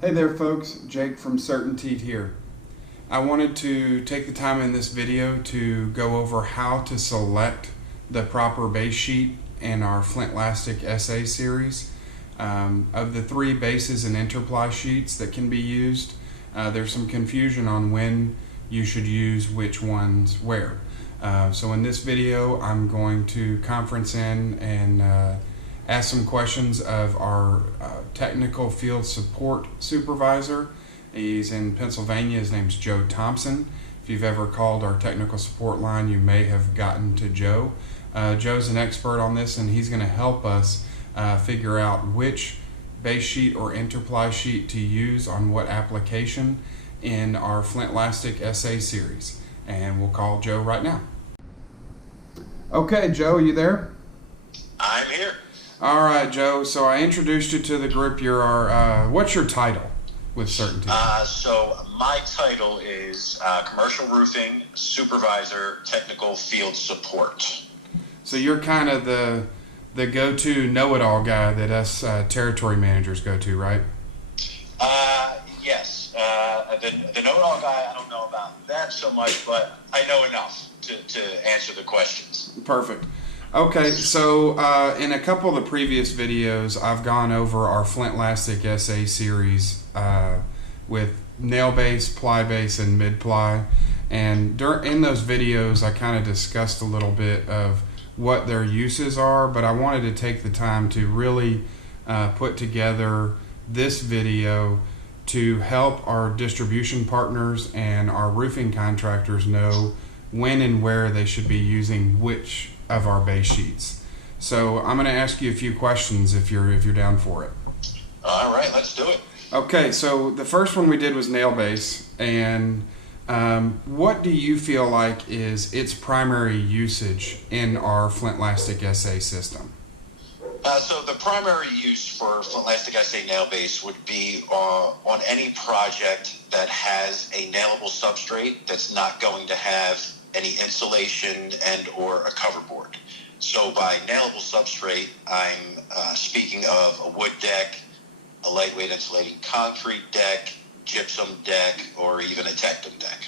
Hey there folks, Jake from CertainTeed here. I wanted to take the time in this video to go over how to select the proper base sheet in our Flintlastic SA series. Of the three bases and Interply sheets that can be used, there's some confusion on when you should use which ones where. So in this video I'm going to conference in and ask some questions of our technical field support supervisor. He's in Pennsylvania. His name's Joe Thompson. If you've ever called our technical support line, you may have gotten to Joe. Joe's an expert on this, and he's going to help us figure out which base sheet or Interply sheet to use on what application in our Flintlastic SA series. And we'll call Joe right now. Okay, Joe, you there? I'm here. All right, Joe. So I introduced you to the group. You're our, what's your title with CertainTeed? So my title is Commercial Roofing Supervisor, Technical Field Support. So you're kind of the go-to know-it-all guy that us territory managers go to, right? Yes. The know-it-all guy, I don't know about that so much, but I know enough to answer the questions. Perfect. Okay, so in a couple of the previous videos, I've gone over our Flintlastic SA series with nail base, ply base, and mid ply. And in those videos, I kind of discussed a little bit of what their uses are, but I wanted to take the time to really put together this video to help our distribution partners and our roofing contractors know when and where they should be using which of our base sheets. So I'm going to ask you a few questions if you're down for it. All right, let's do it. Okay, so the first one we did was nail base, and what do you feel like is its primary usage in our Flintlastic SA system? So the primary use for Flintlastic SA nail base would be on any project that has a nailable substrate that's not going to have any insulation and or a cover board. So by nailable substrate, I'm speaking of a wood deck, a lightweight insulating concrete deck, gypsum deck, or even a tectum deck.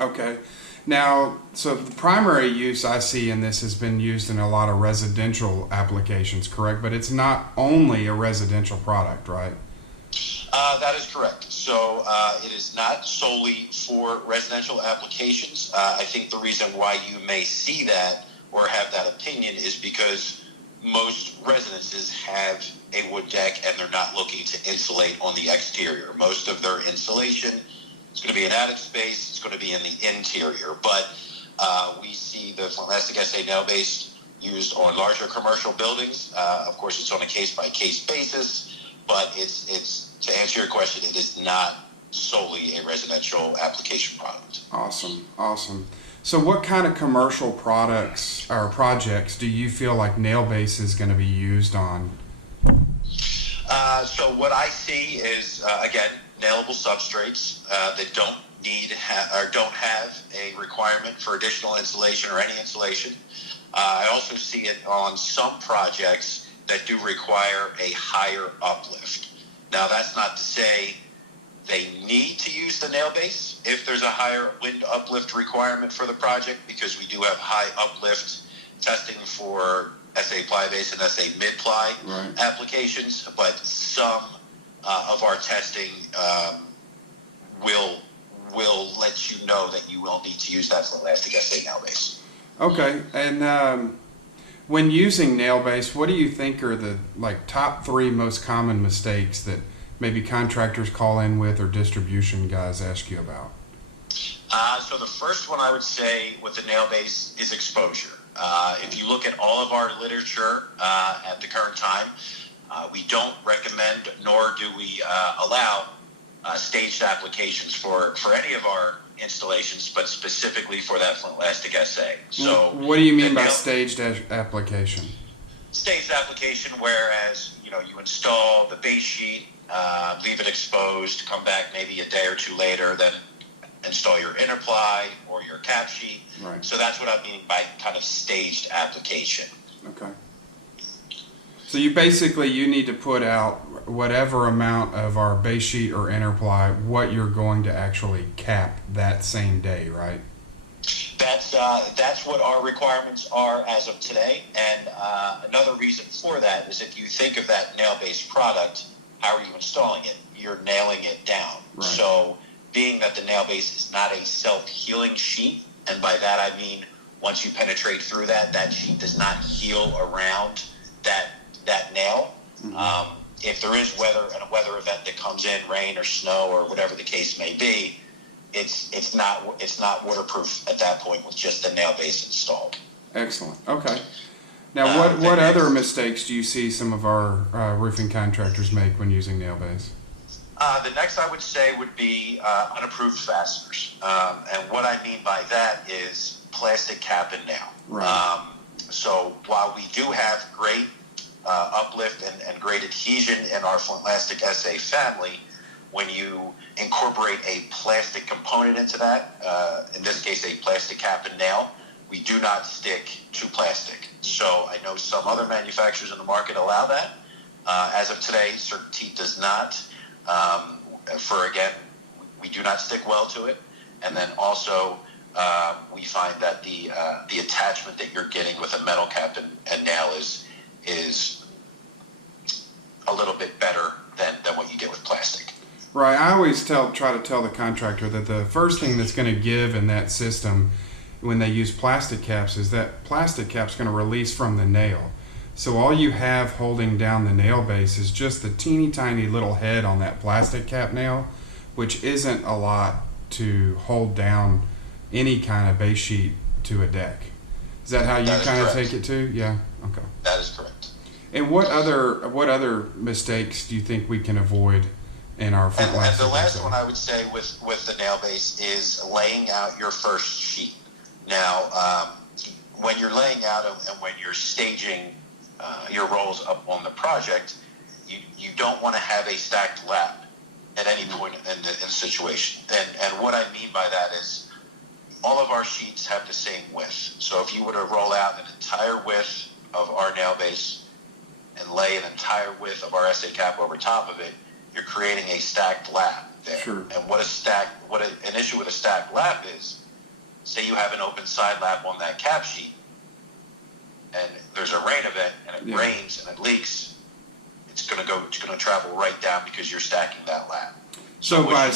Okay. Now, so the primary use I see in this has been used in a lot of residential applications, correct? But it's not only a residential product, right? That is correct. So it is not solely for residential applications. I think the reason why you may see that or have that opinion is because most residences have a wood deck and they're not looking to insulate on the exterior. Most of their insulation is going to be in attic space. It's going to be in the interior. But we see the Flintlastic SA nail base used on larger commercial buildings. Of course, it's on a case-by-case basis, but it's to answer your question, it is not solely a residential application product. Awesome, awesome. So what kind of commercial products or projects do you feel like nail base is going to be used on? So what I see is, again, nailable substrates that don't don't have a requirement for additional insulation or any insulation. I also see it on some projects that do require a higher uplift. Now, that's not to say they need to use the nail base if there's a higher wind uplift requirement for the project, because we do have high uplift testing for SA ply base and SA mid ply applications, but some of our testing will let you know that you will need to use that Flintlastic SA nail base. Okay, and when using nail base, what do you think are the top three most common mistakes that maybe contractors call in with or distribution guys ask you about? So the first one I would say with the nail base is exposure. If you look at all of our literature at the current time, we don't recommend nor do we allow staged applications for any of our installations, but specifically for that Flintlastic SA. So what do you mean by staged application? Staged application, whereas you install the base sheet, leave it exposed, come back maybe a day or two later, then install your Interply or your cap sheet. Right. So that's what I mean by kind of staged application. Okay. So you need to put out whatever amount of our base sheet or Interply, what you're going to actually cap that same day, right? That's what our requirements are as of today. And another reason for that is if you think of that nail-based product, how are you installing it? You're nailing it down. Right. So being that the nail base is not a self-healing sheet, and by that I mean once you penetrate through that sheet does not heal around that nail. Mm-hmm. If there is a weather event that comes in, rain or snow or whatever the case may be, it's not waterproof at that point with just the nail base installed. Excellent. Okay. Now, what other mistakes do you see some of our roofing contractors make when using nail base? The next I would say would be unapproved fasteners. And what I mean by that is plastic cap and nail. Right. So while we do have great uplift and great adhesion in our Flintlastic SA family, when you incorporate a plastic component into that, in this case a plastic cap and nail, we do not stick to plastic. So I know some other manufacturers in the market allow that. As of today, CertainTeed does not. We do not stick well to it. And then also, we find that the attachment that you're getting with a metal cap and nail is a little bit better than what you get with plastic. Right. I always try to tell the contractor that the first thing that's going to give in that system when they use plastic caps is that plastic cap's going to release from the nail. So all you have holding down the nail base is just the teeny tiny little head on that plastic cap nail, which isn't a lot to hold down any kind of base sheet to a deck. Is that how you kind of take it too? Yeah. Okay. That is correct. And what other mistakes do you think we can avoid in our Flintlastic? And the last one I would say with the nail base is laying out your first sheet. Now, when you're laying out and when you're staging your rolls up on the project, you don't want to have a stacked lap at any point in the situation. And what I mean by that is all of our sheets have the same width. So if you were to roll out an entire width of our nail base and lay an entire width of our SA cap over top of it, you're creating a stacked lap there. Sure. And an issue with a stacked lap is, say you have an open side lap on that cap sheet, and there's a rain event, and it rains and it leaks, it's going to travel right down because you're stacking that lap. So by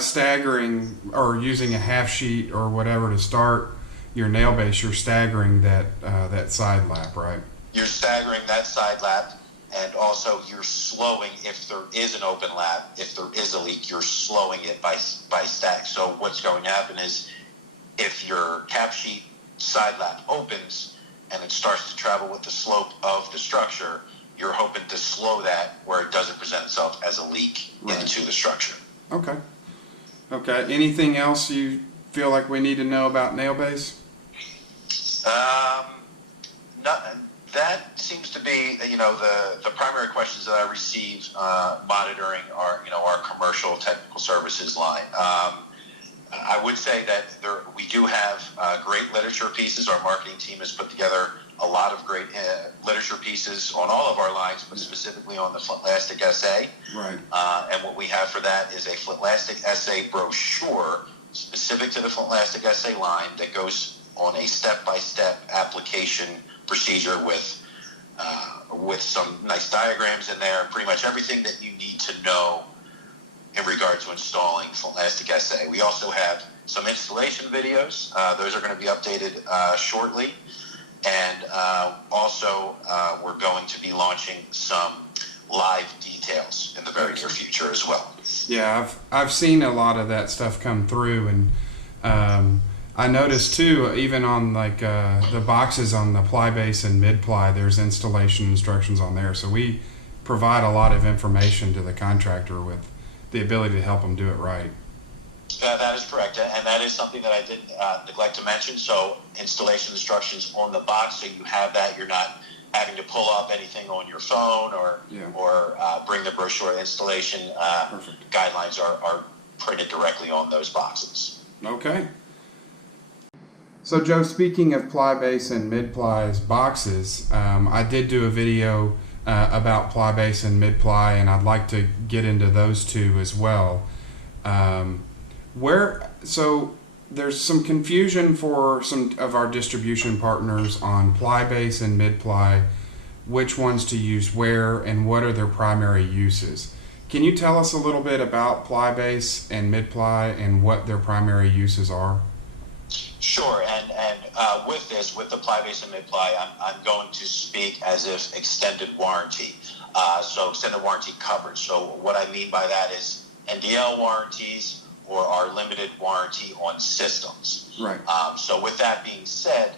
staggering or using a half sheet or whatever to start your nail base, you're staggering that side lap, right? You're staggering that side lap, and also you're slowing if there is an open lap. If there is a leak, you're slowing it by stack. So what's going to happen is if your cap sheet side lap opens and it starts to travel with the slope of the structure, you're hoping to slow that where it doesn't present itself as a leak into the structure. Okay. Anything else you feel like we need to know about nail base? That seems to be, the primary questions that I receive monitoring our commercial technical services line. I would say that we do have great literature pieces. Our marketing team has put together a lot of great literature pieces on all of our lines, but specifically on the Flintlastic SA. Right. And what we have for that is a Flintlastic SA brochure specific to the Flintlastic SA line that goes on a step-by-step application procedure with some nice diagrams in there, pretty much everything that you need to know in regard to installing Flintlastic SA. We also have some installation videos. Those are going to be updated shortly. And also we're going to be launching some live details in the very near future as well. Yeah, I've seen a lot of that stuff come through, and I noticed too, even on like the boxes on the ply base and mid ply, there's installation instructions on there. So we provide a lot of information to the contractor with the ability to help them do it right. That is correct, and that is something that I did neglect to mention. So installation instructions on the box, so you have that. You're not having to pull up anything on your phone or bring the brochure. Installation guidelines are printed directly on those boxes. Okay. So Joe, speaking of ply base and mid plies boxes, I did do a video about ply base and mid ply, and I'd like to get into those two as well. So there's some confusion for some of our distribution partners on ply base and mid ply, which ones to use where and what are their primary uses. Can you tell us a little bit about ply base and mid ply and what their primary uses are? Sure, and with the ply base and mid ply, I'm going to speak as if extended warranty. So extended warranty coverage. So what I mean by that is NDL warranties or our limited warranty on systems. Right. So with that being said,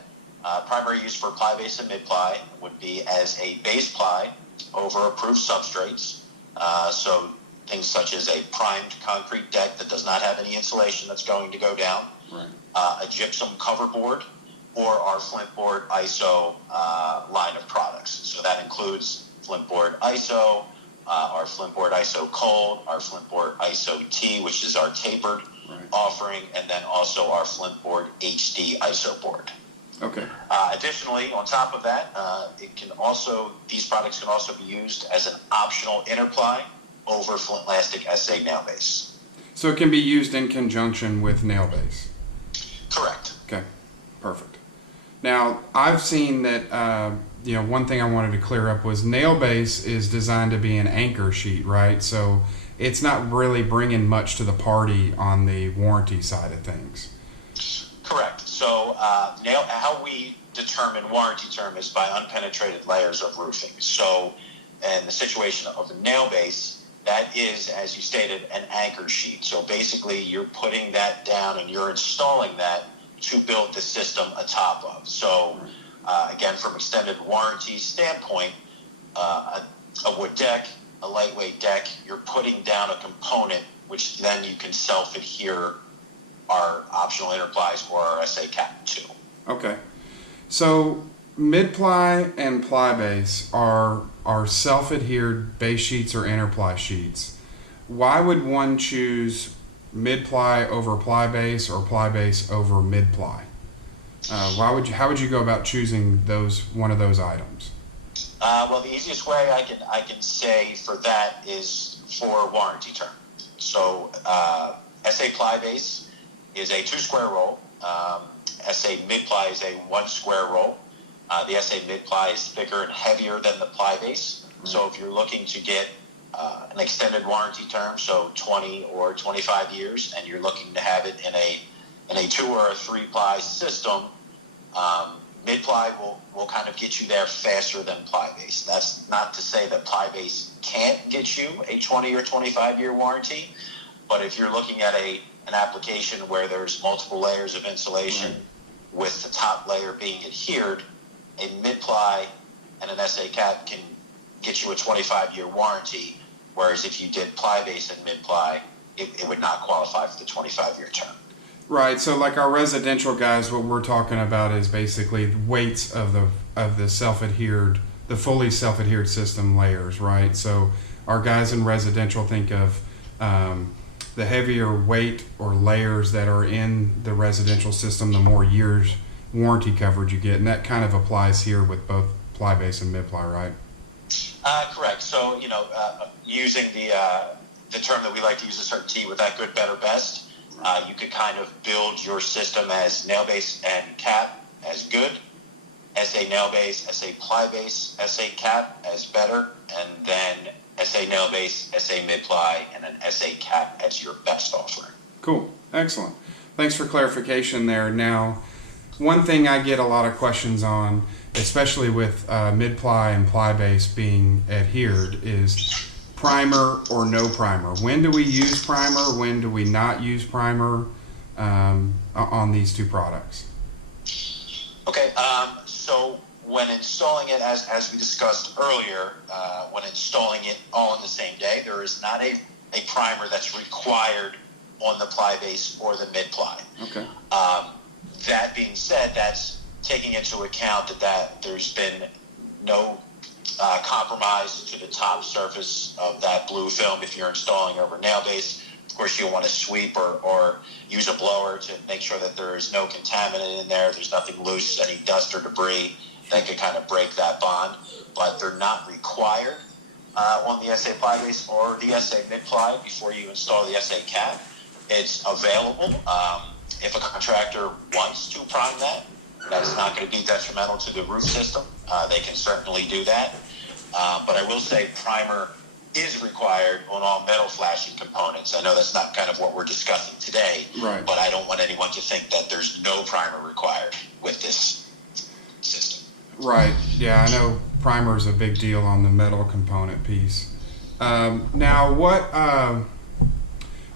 primary use for ply base and mid ply would be as a base ply over approved substrates. So things such as a primed concrete deck that does not have any insulation that's going to go down. Right. A gypsum cover board, or our Flintboard ISO line of products. So that includes Flintboard ISO, our Flintboard ISO Cold, our Flintboard ISO T, which is our tapered offering, and then also our Flintboard HD ISO board. Okay. Additionally, on top of that, these products can also be used as an optional interply over Flintlastic SA nail base. So it can be used in conjunction with nail base. Correct. Okay, perfect. Now, I've seen that, one thing I wanted to clear up was nail base is designed to be an anchor sheet, right? So it's not really bringing much to the party on the warranty side of things. Correct. So how we determine warranty term is by unpenetrated layers of roofing. So in the situation of a nail base, that is, as you stated, an anchor sheet. So basically, you're putting that down and you're installing that to build the system atop of. So again, from extended warranty standpoint, a wood deck, a lightweight deck, you're putting down a component which then you can self-adhere our optional interplies or our SA cap to. Okay. So mid-ply and ply base are self-adhered base sheets or interply sheets. Why would one choose mid-ply over ply base or ply base over mid-ply? How would you go about choosing one of those items? Well, the easiest way I can say for that is for warranty term. So SA ply base is a 2 square roll. SA mid-ply is a 1 square roll. The SA mid-ply is thicker and heavier than the ply base. So if you're looking to get an extended warranty term, so 20 or 25 years, and you're looking to have it in a 2 or a 3 ply system, mid-ply will kind of get you there faster than ply base. That's not to say that ply base can't get you a 20 or 25 year warranty, but if you're looking at an application where there's multiple layers of insulation with the top layer being adhered, a mid-ply and an SA cap can get you a 25-year warranty, whereas if you did ply base and mid-ply, it would not qualify for the 25-year term. Right. So like our residential guys, what we're talking about is basically the weights of the self-adhered, the fully self-adhered system layers, right? So our guys in residential think of the heavier weight or layers that are in the residential system, the more years warranty coverage you get, and that kind of applies here with both ply base and mid ply, right? Correct. So using the term that we like to use at CertainTeed with that good, better, best, you could kind of build your system as nail base and cap as good, SA nail base, SA ply base, SA cap as better, and then SA nail base, SA mid ply, and an SA cap as your best offering. Cool. Excellent. Thanks for clarification there. Now, one thing I get a lot of questions on, especially with mid-ply and ply base being adhered, is primer or no primer. When do we use primer? When do we not use primer on these two products? Okay, so when installing it, as we discussed earlier, when installing it all in the same day, there is not a primer that's required on the ply base or the mid-ply. Okay. That being said, that's taking into account that there's been no compromise to the top surface of that blue film if you're installing over nail base. Of course, you'll want to sweep or use a blower to make sure that there is no contaminant in there, there's nothing loose, any dust or debris, that could kind of break that bond, but they're not required on the SA ply base or the SA mid ply before you install the SA cap. It's available. If a contractor wants to prime that is not going to be detrimental to the roof system. They can certainly do that. But I will say primer is required on all metal flashing components. I know that's not kind of what we're discussing today, right, but I don't want anyone to think that there's no primer required with this system. Right. Yeah, I know primer is a big deal on the metal component piece. Now,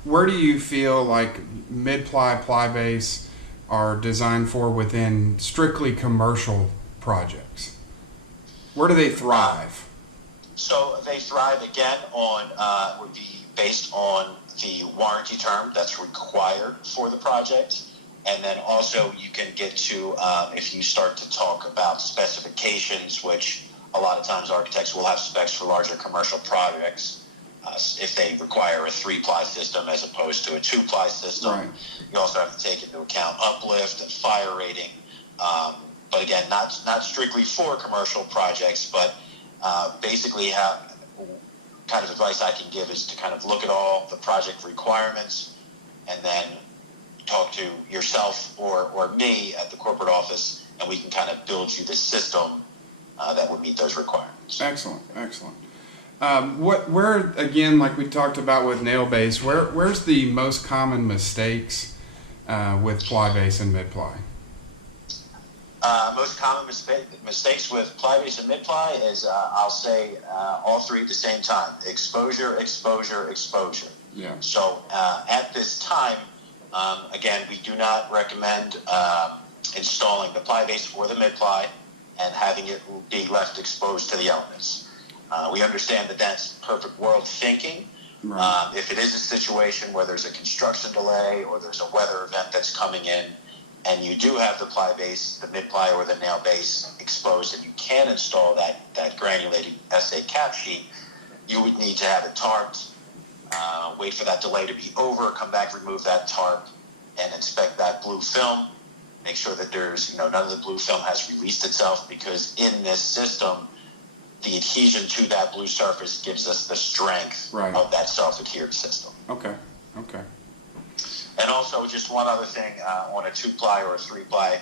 where do you feel like mid-ply, ply base are designed for within strictly commercial projects? Where do they thrive? So they thrive again would be based on the warranty term that's required for the project. And then also you can get to, if you start to talk about specifications, which a lot of times architects will have specs for larger commercial projects, if they require a 3-ply system as opposed to a 2-ply system. Right. You also have to take into account uplift and fire rating. But again, not strictly for commercial projects, but basically kind of advice I can give is to kind of look at all the project requirements and then talk to yourself or me at the corporate office, and we can kind of build you the system that would meet those requirements. Excellent. Where again, like we talked about with nail base, where's the most common mistakes with ply base and mid ply? Most common mistakes with ply base and mid ply is I'll say all three at the same time: exposure. Yeah. So at this time, again, we do not recommend installing the ply base or the mid ply and having it be left exposed to the elements. We understand that that's perfect world thinking. Right. If it is a situation where there's a construction delay or there's a weather event that's coming in, and you do have the ply base, the mid ply or the nail base exposed, and you can install that granulated SA cap sheet, you would need to have it tarped, wait for that delay to be over, come back, remove that tarp, and inspect that blue film. Make sure that there's, none of the blue film has released itself, because in this system, the adhesion to that blue surface gives us the strength right. of that self-adhered system. Okay. And also, just one other thing, on a 2-ply or a 3-ply,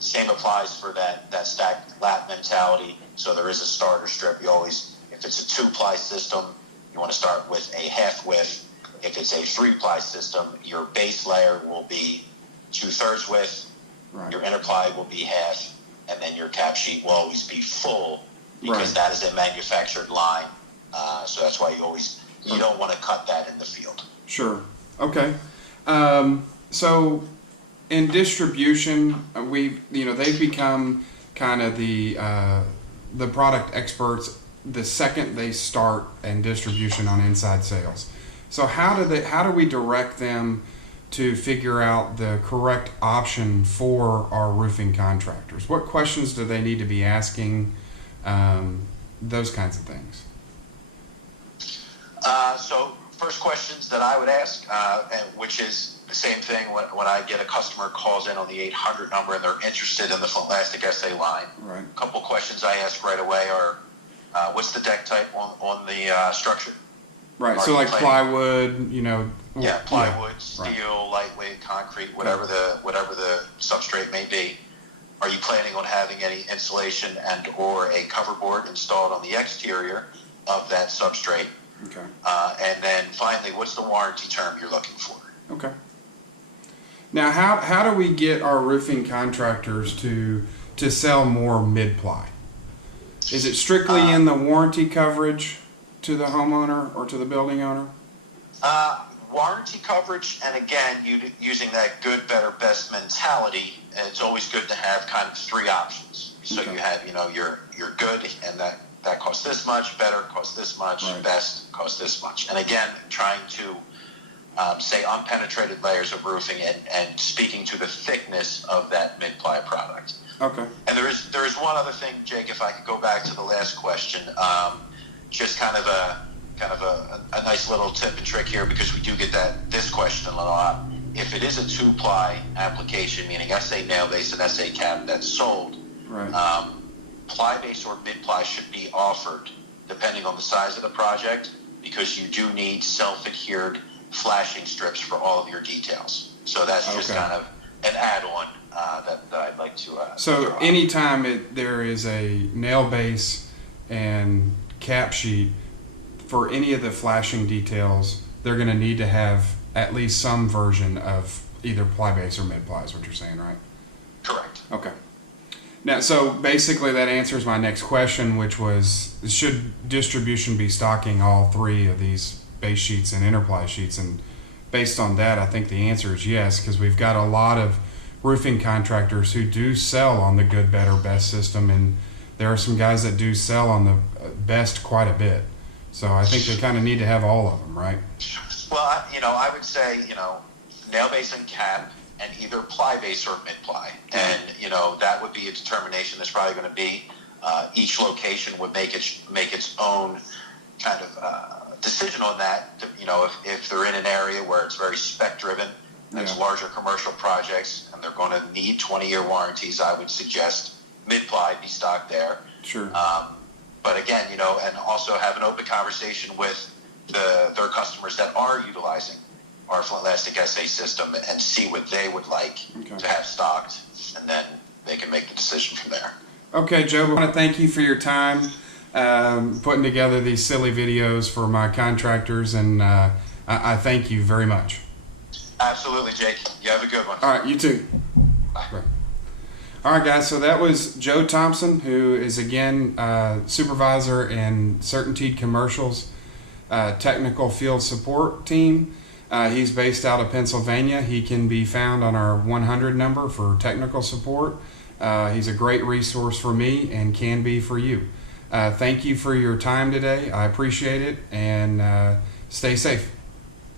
same applies for that stacked lat mentality. So there is a starter strip. You always, if it's a 2-ply system, you want to start with a half width. If it's a 3-ply system, your base layer will be 2/3 width. Right. Your interply will be half, and then your cap sheet will always be full, because that is a manufactured line. So that's why you don't want to cut that in the field. Sure. Okay. So in distribution, they've become kind of the product experts the second they start in distribution on inside sales. So how do we direct them to figure out the correct option for our roofing contractors? What questions do they need to be asking? Those kinds of things. So first questions that I would ask, which is the same thing when I get a customer calls in on the 800 number and they're interested in the Flintlastic SA line. Right. A couple questions I ask right away are, what's the deck type on the structure? Right. So like plywood, Yeah, plywood, yeah. steel, lightweight, concrete, whatever the substrate may be. Are you planning on having any insulation and or a cover board installed on the exterior of that substrate? Okay. And then finally, what's the warranty term you're looking for? Okay. Now, how do we get our roofing contractors to sell more mid-ply? Is it strictly in the warranty coverage to the homeowner or to the building owner? Warranty coverage, and again, using that good, better, best mentality, and it's always good to have kind of three options. So Okay. you have, you're good, and that costs this much, better costs this much, Right. best costs this much. And again, trying to say unpenetrated layers of roofing and speaking to the thickness of that mid-ply product. Okay. And there is one other thing, Jake, if I could go back to the last question, just kind of a nice little tip and trick here, because we do get this question a lot. If it is a 2-ply application, meaning SA nail base and SA cap that's sold, Right. ply base or mid ply should be offered depending on the size of the project, because you do need self-adhered flashing strips for all of your details. So that's just kind of an add-on that I'd like to so anytime there is a nail base and cap sheet for any of the flashing details, they're going to need to have at least some version of either ply base or mid ply, is what you're saying, right? Correct. Okay. Now, so basically that answers my next question, which was, should distribution be stocking all three of these base sheets and Interply sheets? And based on that, I think the answer is yes, because we've got a lot of roofing contractors who do sell on the good, better, best system, and there are some guys that do sell on the best quite a bit. So I think they kind of need to have all of them, right? Well, I would say, nail base and cap, and either ply base or mid ply, and that would be a determination that's probably going to be each location would make its own kind of decision on that. If they're in an area where it's very spec driven, and it's larger commercial projects, and they're going to need 20-year warranties, I would suggest mid ply be stocked there. Sure. But again, and also have an open conversation with their customers that are utilizing our Flintlastic SA system and see what they would like to have stocked, and then they can make the decision from there. Okay, Joe, I want to thank you for your time putting together these silly videos for my contractors, and I thank you very much. Absolutely, Jake. You have a good one. All right, you too. Bye. Bye. All right, guys, so that was Joe Thompson, who is, again, supervisor in CertainTeed Commercial's technical field support team. He's based out of Pennsylvania. He can be found on our 100 number for technical support. He's a great resource for me and can be for you. Thank you for your time today. I appreciate it, and stay safe.